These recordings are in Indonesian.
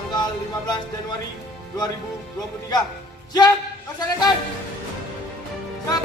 tanggal 15 Januari 2023. Siap, laksanakan. Siap.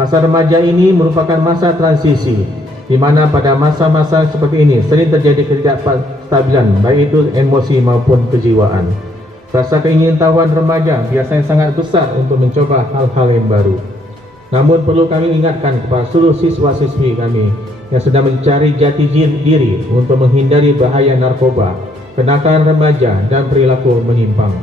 Masa remaja ini merupakan masa transisi, di mana pada masa-masa seperti ini sering terjadi ketidakstabilan, baik itu emosi maupun kejiwaan. Rasa keingintahuan remaja biasanya sangat besar untuk mencoba hal-hal yang baru. Namun perlu kami ingatkan kepada seluruh siswa-siswi kami yang sedang mencari jati diri untuk menghindari bahaya narkoba, kenakalan remaja, dan perilaku menyimpang.